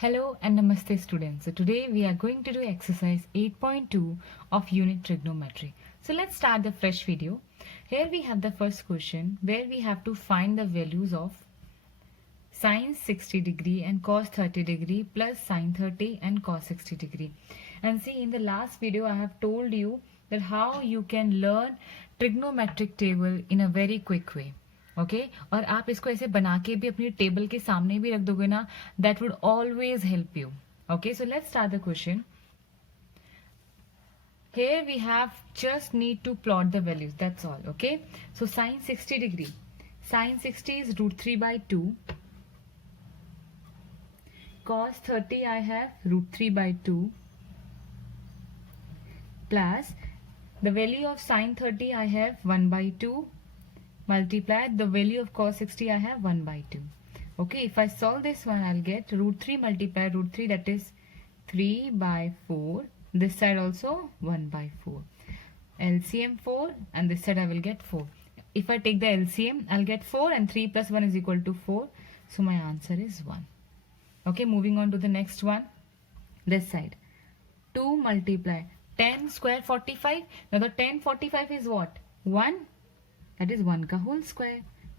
Hello and Namaste students. So today we are going to do exercise 8.2 of unit trigonometry. So let's start the fresh video. Here we have the first question where we have to find the values of sine 60 degree and cos 30 degree plus sine 30 and cos 60 degree. And see, in the last video I have told you that how you can learn trigonometric table in a very quick way. Okay और आप इसको ऐसे बना के भी अपनी table के सामने भी रख दोगे ना, that would always help you. Okay, so let's start the question. Here we have just need to plot the values, that's all. Okay, so sine 60 degree, sine 60 is root 3 by 2, cos 30 I have root 3 by 2, plus the value of sine 30 I have 1 by 2, multiply the value of cos 60 I have 1 by 2. Okay, if I solve this one, I'll get root 3 multiply root 3, that is 3 by 4. This side also 1 by 4. LCM 4 and this side I will get 4. If I take the LCM, I'll get 4 and 3 plus 1 is equal to 4. So my answer is 1. Okay, moving on to the next one. This side. 2 multiply 10 square 45. Now the 10 45 is what? 1. That is 1 ka whole square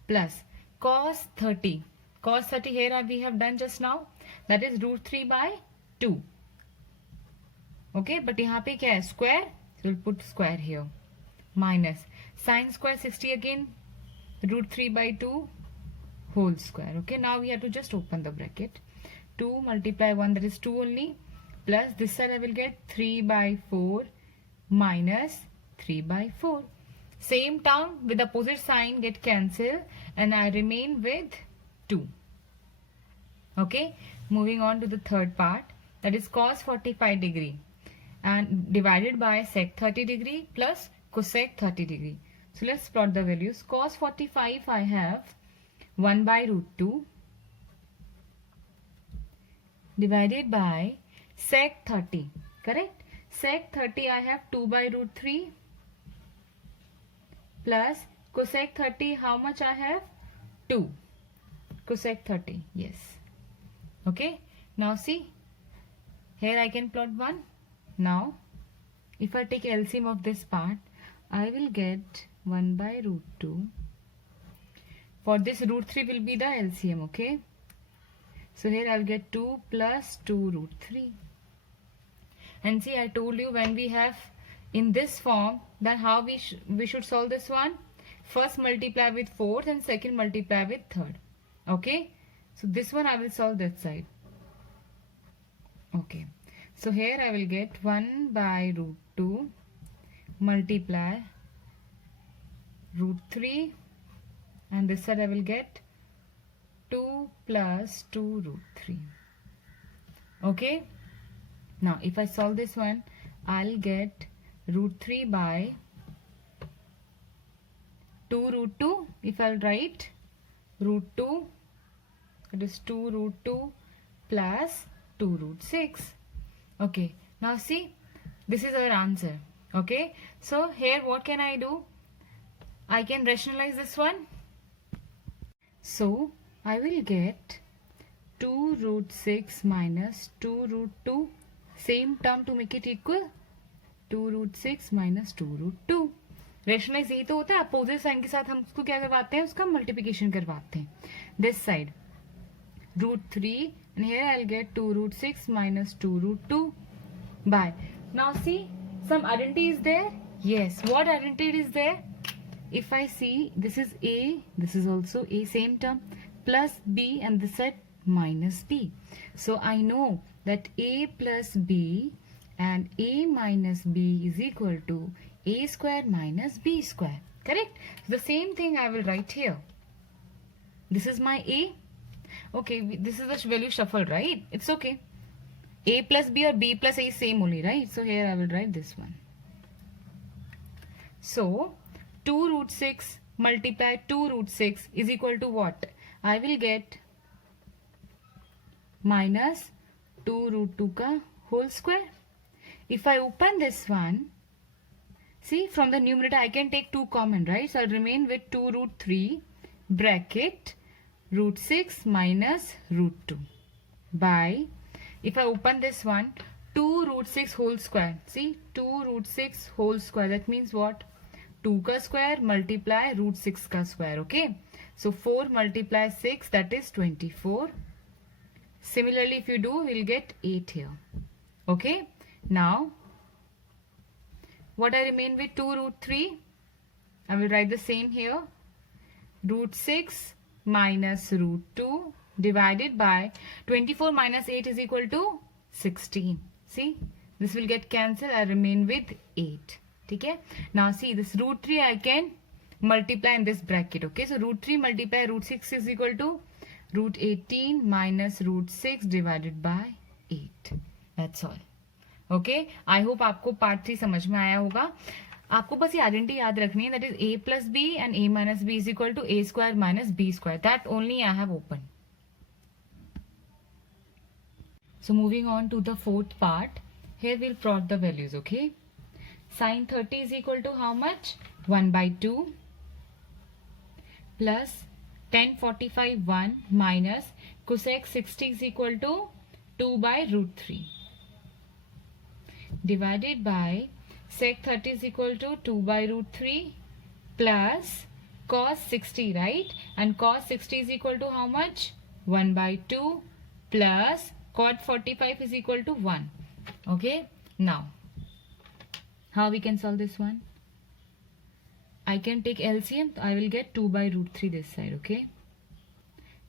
plus cos 30. Cos 30 here we have done just now. That is root 3 by 2. Okay, but यहाँ पे क्या है? Square. So we'll put square here. Minus sine square 60 again. Root 3 by 2 whole square. Okay, now we have to just open the bracket. 2 multiply 1, that is 2 only. Plus this side I will get 3 by 4 minus 3 by 4. Same term with opposite sign get cancelled and I remain with 2. Okay, moving on to the third part, that is cos 45 degree and divided by sec 30 degree plus cosec 30 degree. So let's plot the values. Cos 45 I have 1 by root 2 divided by sec 30, correct? Sec 30 I have 2 by root 3 plus cosec 30, how much I have? 2. Cosec 30, yes. Okay, now see, here I can plot 1. Now, if I take LCM of this part, I will get 1 by root 2. For this root 3 will be the LCM, okay? So here I'll get 2 plus 2 root 3. And see, I told you when we have in this form, then how we should solve this one? First multiply with fourth and second multiply with third. Okay, so this one I will solve that side. Okay, so here I will get 1 by root 2 multiply root 3 and this side I will get 2 plus 2 root 3. Okay, now if I solve this one, I'll get root 3 by 2 root 2. If I'll write root 2, it is 2 root 2 plus 2 root 6. Okay, now see, this is our answer. Okay, so here what can I do? I can rationalize this one. So I will get 2 root 6 minus 2 root 2. Same term to make it equal. 2 root 6 minus 2 root 2. Rationalise यही तो होता है, opposite sign के साथ हम उसको क्या करवाते हैं? उसका मल्टीप्लिकेशन करवाते हैं. This side root 3 and here I'll get 2 root 6 minus 2 root 2 by. Now see, some identity is there. Yes, what identity is there? If I see, this is A, this is also A, same term, plus B and this side minus B. So I know that A plus B and A minus B is equal to A square minus B square. Correct? So the same thing I will write here. This is my A. Okay, this is the value shuffled, right? It's okay. A plus B or B plus A is same only, right? So here I will write this one. So 2 root 6 multiply 2 root 6 is equal to what? I will get minus 2 root 2 ka whole square. If I open this one, see, from the numerator I can take 2 common, right? So I'll remain with 2 root 3 bracket root 6 minus root 2 by If I open this one, 2 root 6 whole square. See, 2 root 6 whole square. That means what? 2 ka square multiply root 6 ka square. Okay. So 4 multiply 6, that is 24. Similarly, if you do, we'll get 8 here. Okay. Now, what I remain with 2 root 3? I will write the same here. Root 6 minus root 2 divided by 24 minus 8 is equal to 16. See, this will get cancelled. I remain with 8. Okay. Now see, this root 3 I can multiply in this bracket. Okay. So root 3 multiply root 6 is equal to root 18 minus root 6 divided by 8. That's all. Okay. I hope आपको part 3 समझ में आया होगा. आपको बस ये identity याद रखनी है. That is a plus b and a minus b is equal to a square minus b square. That only I have opened. So moving on to the fourth part. Here we'll plot the values. Okay. Sin 30 is equal to how much? 1 by 2 plus tan 45 1 minus cosec 60 is equal to 2 by root 3 divided by sec 30 is equal to 2 by root 3 plus cos 60, right? And cos 60 is equal to how much? 1 by 2 plus cot 45 is equal to 1. Okay. Now, how we can solve this one? I can take LCM. I will get 2 by root 3 this side. Okay.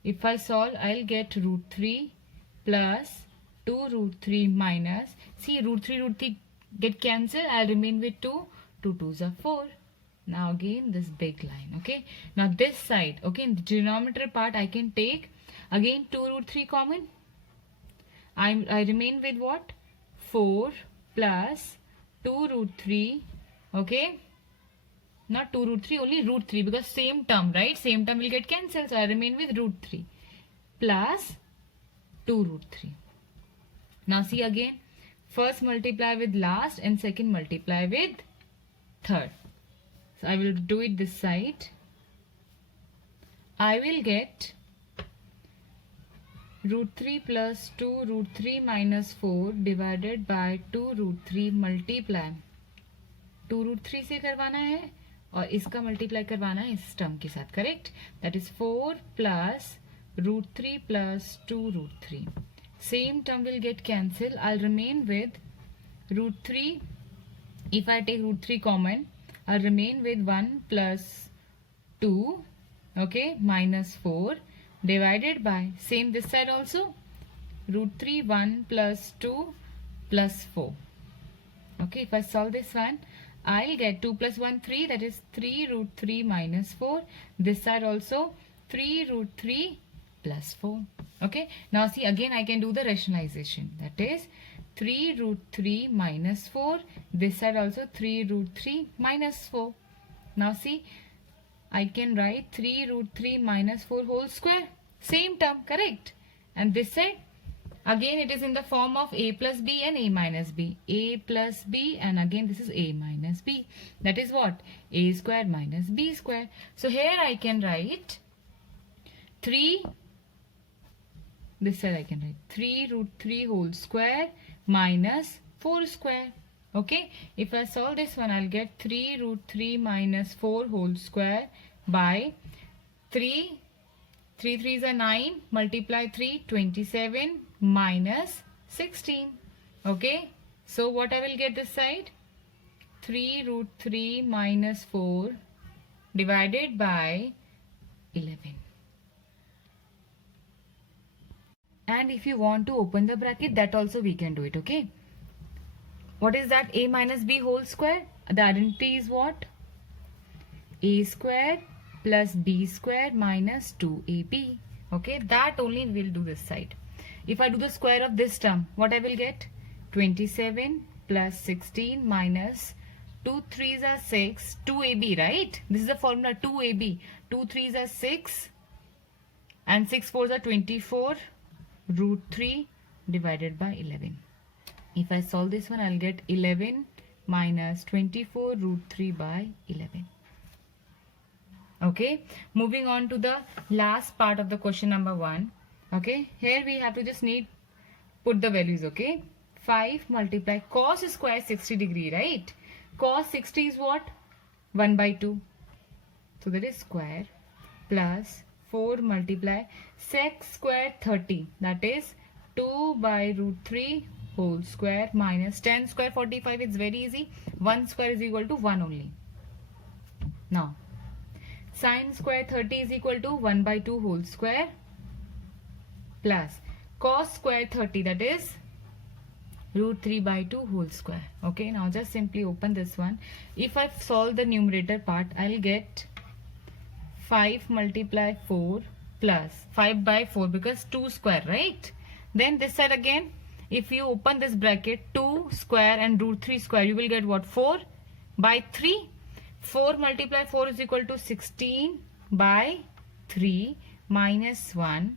If I solve, I'll get root 3 plus 2 root 3 minus. See, root 3 get cancelled. I'll remain with 2. 2 2s are 4. Now again this big line. Okay. Now this side. Okay. In the denominator part, I can take again 2 root 3 common. I remain with what? 4 plus 2 root 3. Okay. Not 2 root 3, only root 3 because same term, right? Same term will get cancelled. So I remain with root 3 plus 2 root 3. Now see again. First multiply with last and second multiply with third. So I will do it this side. I will get root 3 plus 2 root 3 minus 4 divided by 2 root 3 multiply 2 root 3 से करवाना है और इसका multiply करवाना है इस term के साथ, correct? That is 4 plus root 3 plus 2 root 3. Same term will get cancelled. I'll remain with root 3. If I take root 3 common, I'll remain with 1 plus 2, okay, minus 4 divided by, same this side also, root 3 1 plus 2 plus 4. Okay, if I solve this one, I'll get 2 plus 1 3, that is 3 root 3 minus 4. This side also 3 root 3 plus 4. Okay, now see again I can do the rationalization, that is 3 root 3 minus 4. This side also 3 root 3 minus 4. Now see, I can write 3 root 3 minus 4 whole square. Same term, correct? And this side, again it is in the form of a plus b and a minus b. A plus b and again this is a minus b. That is what? A square minus b square. So here I can write 3, this side I can write 3 root 3 whole square minus 4 square. Okay, if I solve this one, I'll get 3 root 3 minus 4 whole square by 3 3s are 9, multiply 3, 27 minus 16. Okay, so what I will get this side? 3 root 3 minus 4 divided by 11. And if you want to open the bracket, that also we can do it. Okay, what is that? A minus b whole square. The identity is what? A square plus b square minus 2ab. Okay, that only will do this side. If I do the square of this term, what I will get? 27 plus 16 minus 2 3s are 6, 2ab, right? This is the formula, 2ab. 2 3s are 6 and 6 4s are 24 root 3 divided by 11. If I solve this one, I'll get 11 minus 24 root 3 by 11. Okay, moving on to the last part of the question number 1. Okay, here we have to just need put the values, okay? 5 multiply cos square 60 degree, right? Cos 60 is what? 1 by 2. So that is square plus 4 multiply sec square 30, that is 2 by root 3 whole square minus 10 square 45. It's very easy. 1 square is equal to 1 only. Now sin square 30 is equal to 1 by 2 whole square plus cos square 30, that is root 3 by 2 whole square. Okay, now just simply open this one. If I solve the numerator part, I'll get 5 multiply 4 plus 5 by 4 because 2 square, right? Then this side again, if you open this bracket, 2 square and root 3 square, you will get what? 4 by 3. 4 multiply 4 is equal to 16 by 3 minus 1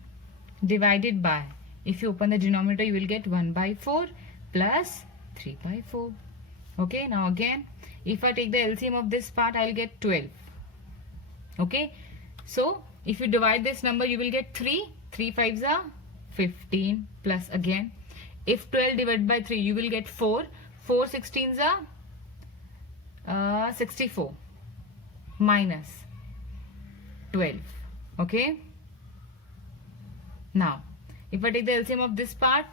divided by, if you open the denominator, you will get 1 by 4 plus 3 by 4. Okay, now again, if I take the LCM of this part, I'll get 12. Okay, so if you divide this number, you will get 3. 3 5s are 15 plus again, if 12 divided by 3, you will get 4. 4 16s are 64 minus 12. Okay, now if I take the LCM of this part,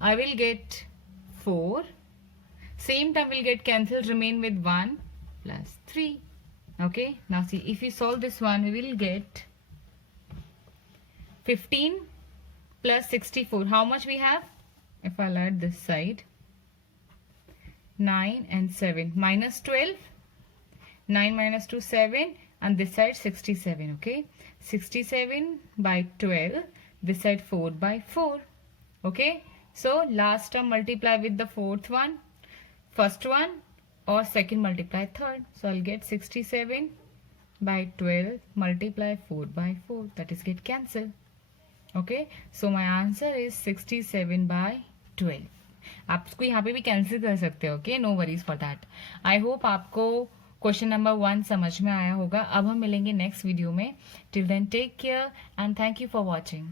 I will get 4. Same time will get cancelled, remain with 1 plus 3. Okay, now see, if we solve this one, we will get 15 plus 64. How much we have? If I'll add this side, 9 and 7 minus 12, 9 minus 2 7, and this side 67. Okay, 67 by 12, this side 4 by 4. Okay, so last term multiply with the fourth one, first one, or second multiply third. So I'll get 67 by 12 multiply 4 by 4, that is get cancelled. Okay, so my answer is 67 by 12. आप इसको यहाँ पे भी cancel कर सकते हो. Okay, no worries for that. I hope आपको question number 1 समझ में आया होगा. अब हम मिलेंगे नेक्स्ट वीडियो में. Till then take care and thank you for watching.